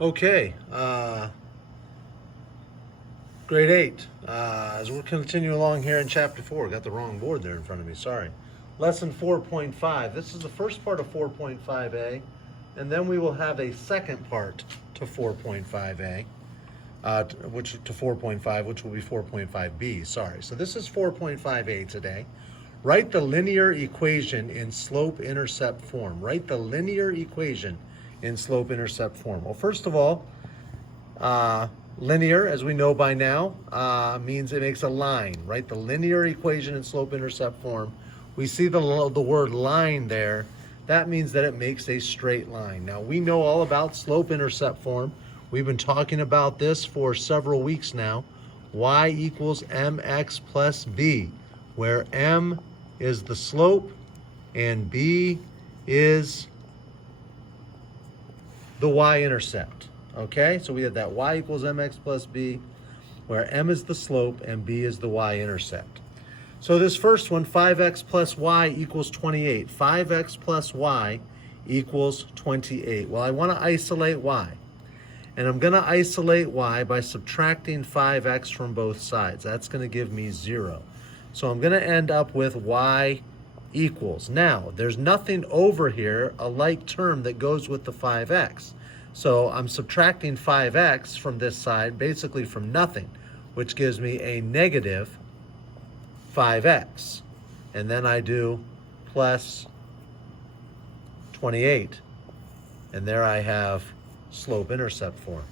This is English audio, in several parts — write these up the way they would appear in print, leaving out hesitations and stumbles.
Okay, grade 8. As we're continuing along here in chapter 4, got the wrong board there in front of me, sorry. Lesson 4.5. This is the first part of 4.5a, and then we will have a second part to 4.5a, which to 4.5, which will be 4.5b, sorry. So this is 4.5a today. Write the linear equation in slope-intercept form. Write the linear equation in slope-intercept form. Well, first of all, linear, as we know by now, means it makes a line, right? The linear equation in slope-intercept form. We see the word line there. That means that it makes a straight line. Now, we know all about slope-intercept form. We've been talking about this for several weeks now. Y equals mx plus b, where m is the slope and b is the y-intercept. Okay, so we have that y equals mx plus b, where m is the slope and b is the y-intercept. So this first one, 5x plus y equals 28. 5x plus y equals 28. Well, I want to isolate y. And I'm going to isolate y by subtracting 5x from both sides. That's going to give me 0. So I'm going to end up with y equals. Now, there's nothing over here, a like term that goes with the 5x. So I'm subtracting 5x from this side, basically from nothing, which gives me a negative 5x. And then I do plus 28. And there I have slope-intercept form.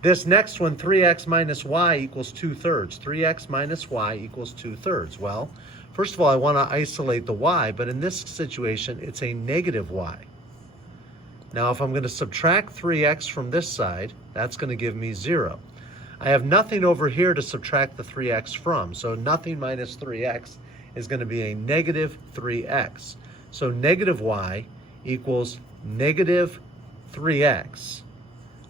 This next one, 3x minus y equals 2/3. 3x minus y equals 2/3. Well, first of all, I want to isolate the y, but in this situation, it's a negative y. Now, if I'm going to subtract 3x from this side, that's going to give me 0. I have nothing over here to subtract the 3x from, so nothing minus 3x is going to be a negative 3x. So negative y equals negative 3x.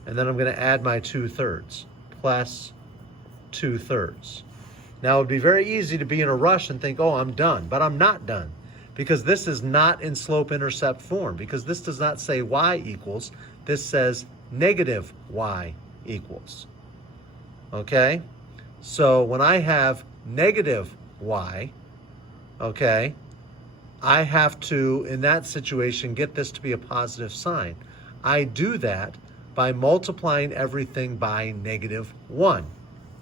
And then I'm going to add my 2/3, plus 2/3. Now, it would be very easy to be in a rush and think, oh, I'm done. But I'm not done, because this is not in slope-intercept form, because this does not say y equals. This says negative y equals. Okay? So when I have negative y, okay, I have to, in that situation, get this to be a positive sign. I do that by multiplying everything by -1,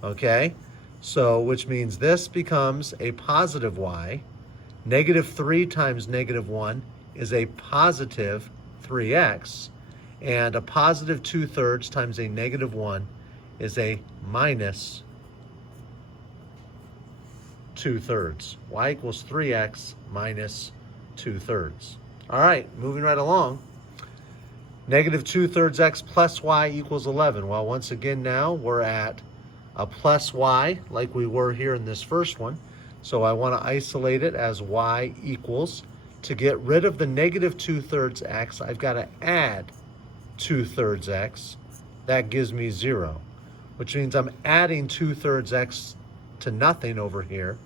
okay? So, which means this becomes a positive y. -3 times -1 is a positive 3x, and a positive 2/3 times a -1 is a minus 2/3. Y equals 3x minus 2/3. All right, moving right along. Negative 2/3 x plus y equals 11. Well, once again now, we're at a plus y like we were here in this first one. So I want to isolate it as y equals. To get rid of the negative 2/3 x, I've got to add 2/3 x. That gives me 0, which means I'm adding 2/3 x to nothing over here.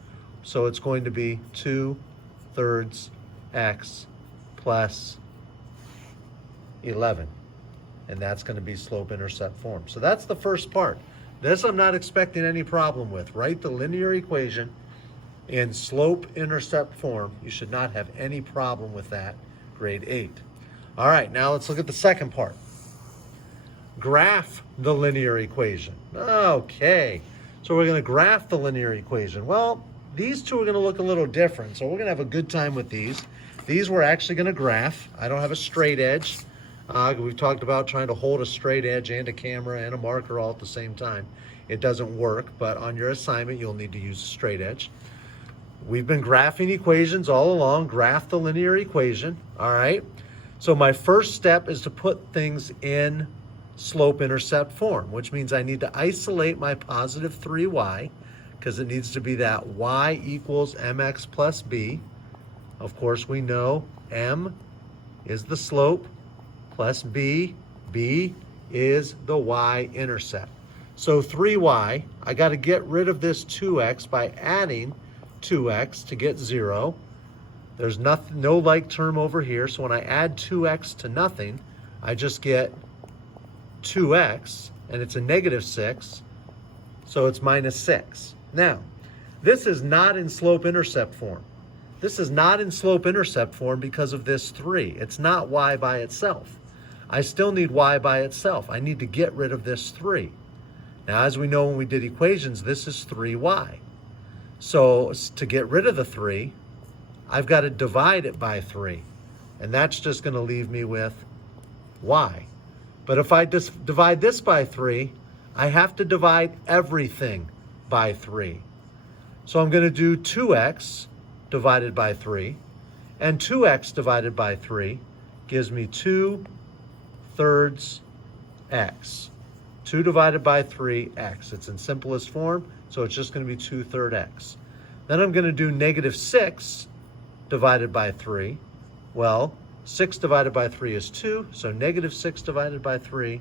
So it's going to be 2/3 x plus 11, and that's going to be slope-intercept form. So that's the first part. This I'm not expecting any problem with. Write the linear equation in slope-intercept form. You should not have any problem with that, grade 8. All right, now let's look at the second part. Graph the linear equation. Okay, so we're going to graph the linear equation. Well, these two are going to look a little different, so we're going to have a good time with these. These we're actually going to graph. I don't have a straight edge. We've talked about trying to hold a straight edge and a camera and a marker all at the same time. It doesn't work, but on your assignment, you'll need to use a straight edge. We've been graphing equations all along. Graph the linear equation, all right? So my first step is to put things in slope-intercept form, which means I need to isolate my positive 3y, because it needs to be that y equals mx plus b. Of course, we know m is the slope, plus b is the y-intercept. So 3y, I got to get rid of this 2x by adding 2x to get 0. There's no like term over here, so when I add 2x to nothing, I just get 2x, and it's a negative 6, so it's minus 6. Now, this is not in slope-intercept form. This is not in slope-intercept form because of this 3. It's not y by itself. I still need y by itself. I need to get rid of this 3. Now, as we know when we did equations, this is 3y. So to get rid of the 3, I've got to divide it by 3. And that's just going to leave me with y. But if I just divide this by 3, I have to divide everything by 3. So I'm going to do 2x divided by 3. And 2x divided by 3 gives me 2/3 x. 2 divided by 3, x. It's in simplest form, so it's just going to be 2/3 x. Then I'm going to do negative 6 divided by 3. Well, 6 divided by 3 is 2, so negative 6 divided by 3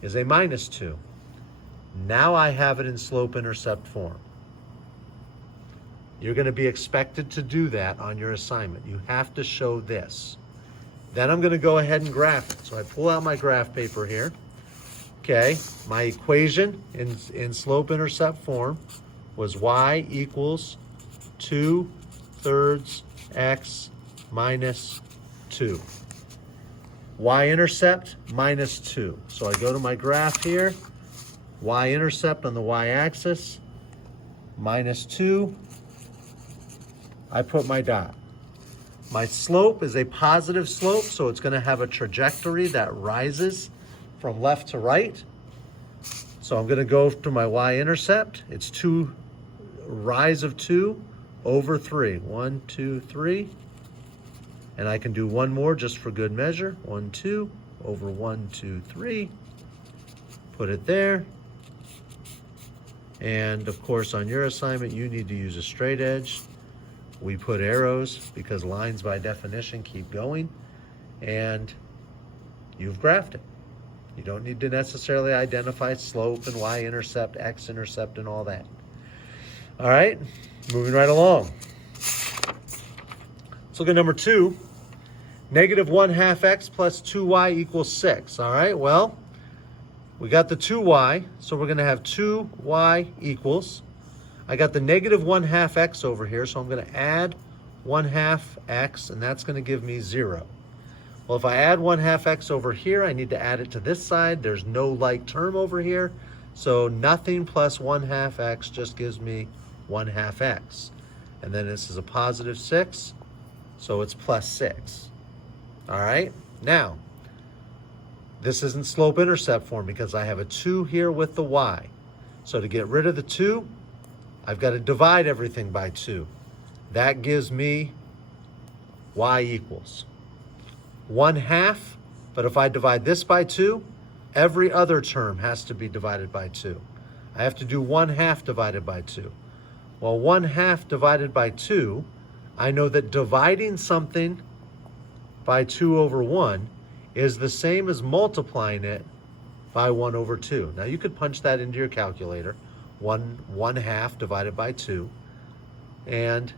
is a minus 2. Now I have it in slope-intercept form. You're going to be expected to do that on your assignment. You have to show this. Then I'm going to go ahead and graph it. So I pull out my graph paper here. Okay, my equation in slope-intercept form was y equals 2/3 x minus 2. Y-intercept minus 2. So I go to my graph here, y-intercept on the y-axis, minus 2. I put my dot. My slope is a positive slope, so it's going to have a trajectory that rises from left to right. So I'm going to go to my y-intercept. It's rise of 2 over 3. 1, 2, 3. And I can do one more just for good measure. 1, 2 over 1, 2, 3. Put it there. And of course, on your assignment, you need to use a straight edge. We put arrows because lines by definition keep going. And you've graphed it. You don't need to necessarily identify slope and y-intercept, x-intercept, and all that. All right, moving right along. Let's look at number 2. Negative 1/2 x plus 2y equals 6. All right, well, we got the 2y, so we're going to have 2y equals. I got the negative 1/2 x over here, so I'm going to add 1/2 x, and that's going to give me 0. Well, if I add 1/2 x over here, I need to add it to this side. There's no like term over here, so nothing plus 1/2 x just gives me 1/2 x. And then this is a positive 6, so it's plus 6. All right, now, this isn't slope-intercept form because I have a 2 here with the y. So to get rid of the 2, I've got to divide everything by 2. That gives me y equals 1/2, but if I divide this by 2, every other term has to be divided by 2. I have to do 1/2 divided by 2. Well, 1/2 divided by 2, I know that dividing something by 2 over 1 is the same as multiplying it by 1 over 2. Now you could punch that into your calculator, 1/2 divided by 2, and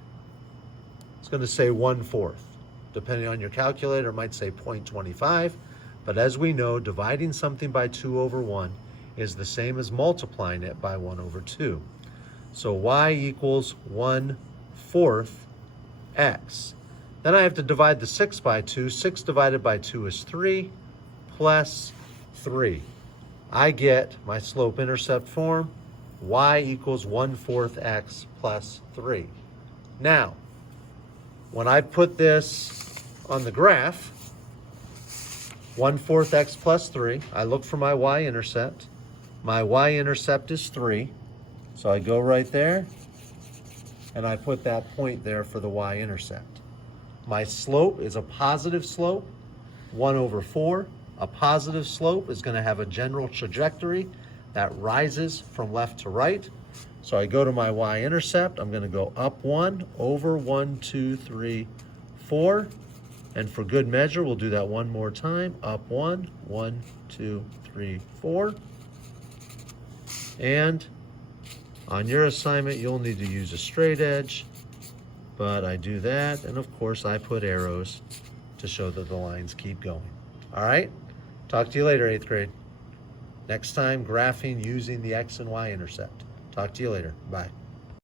it's going to say 1/4. Depending on your calculator, it might say 0.25, but as we know, dividing something by 2 over 1 is the same as multiplying it by 1 over 2. So y equals 1/4 x. Then I have to divide the 6 by 2. 6 divided by 2 is 3, plus 3. I get my slope-intercept form, y equals 1/4 x plus 3. Now, when I put this on the graph, 1/4 x plus 3, I look for my y-intercept. My y-intercept is 3, so I go right there, and I put that point there for the y-intercept. My slope is a positive slope, 1 over 4. A positive slope is going to have a general trajectory that rises from left to right. So I go to my y-intercept. I'm going to go up 1 over 1, 2, 3, 4. And for good measure, we'll do that one more time. Up 1, 1, 2, 3, 4. And on your assignment, you'll need to use a straight edge. But I do that, and of course I put arrows to show that the lines keep going. All right, Talk to you later, 8th grade. Next time, graphing using the x and y intercept. Talk to you later. Bye.